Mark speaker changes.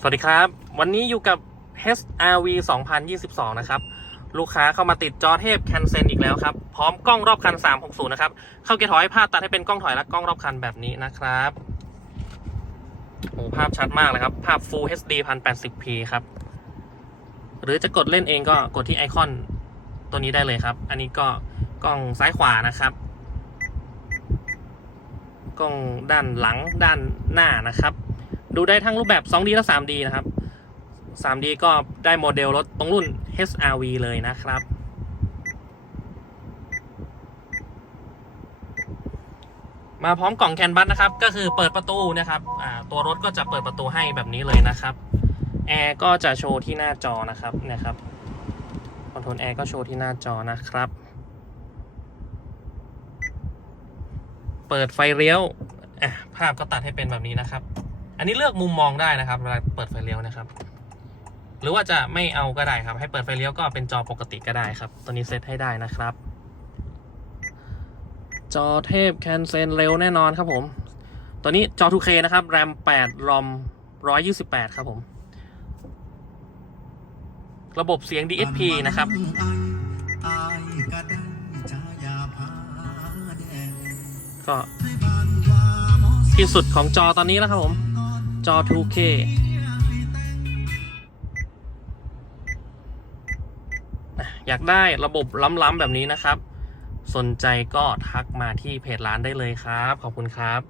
Speaker 1: สวัสดีครับ วันนี้อยู่กับ HRV 2022 นะครับ ลูกค้าเข้ามาติดจอเทพแคนเซนอีกแล้วครับ พร้อมกล้องรอบคัน 360 นะครับ เข้าเกียร์ถอยภาพตัดให้เป็นกล้องถอยและกล้องรอบคันแบบนี้นะครับโอ้ภาพชัดมากเลยครับ ภาพ Full HD 1080p ครับ หรือจะกดเล่นเองก็กดที่ไอคอนตัวนี้ได้เลยครับ อันนี้ก็กล้องซ้ายขวานะครับ กล้องด้านหลังด้านหน้านะครับ ดูได้ทั้งรูปแบบ 2D และ 3D นะครับ 3D ก็ได้โมเดลรถตรงรุ่น HRV เลยนะครับ มาพร้อมกล่องแคนบัสนะครับ ก็คือเปิดประตูนะครับตัวรถก็จะเปิดประตูให้แบบนี้เลยนะครับ แอร์ก็จะโชว์ที่หน้าจอนะครับนี่ยครับคอนโทรลแอร์ก็โชว์ที่หน้าจอนะครับ เปิดไฟเลี้ยวภาพก็ตัดให้เป็นแบบนี้นะครับ อันนี้เลือกมุมมองได้นะครับเวลาเปิดไฟเลี้ยวนะครับ หรือว่าจะไม่เอาก็ได้ครับ ให้เปิดไฟเลี้ยวก็เป็นจอปกติก็ได้ครับ ตัวนี้เซตให้ได้นะครับ จอเทพแคนเซนเร็วแน่นอนครับผม ตัวนี้จอ 2K นะครับ RAM 8 ROM 128 ครับผม ระบบเสียง DSP นะครับก็ที่สุดของจอตอนนี้แล้วครับผม จอ 2K อะอยากได้ระบบล้ำๆแบบนี้นะครับ สนใจก็ทักมาที่เพจร้านได้เลยครับ ขอบคุณครับ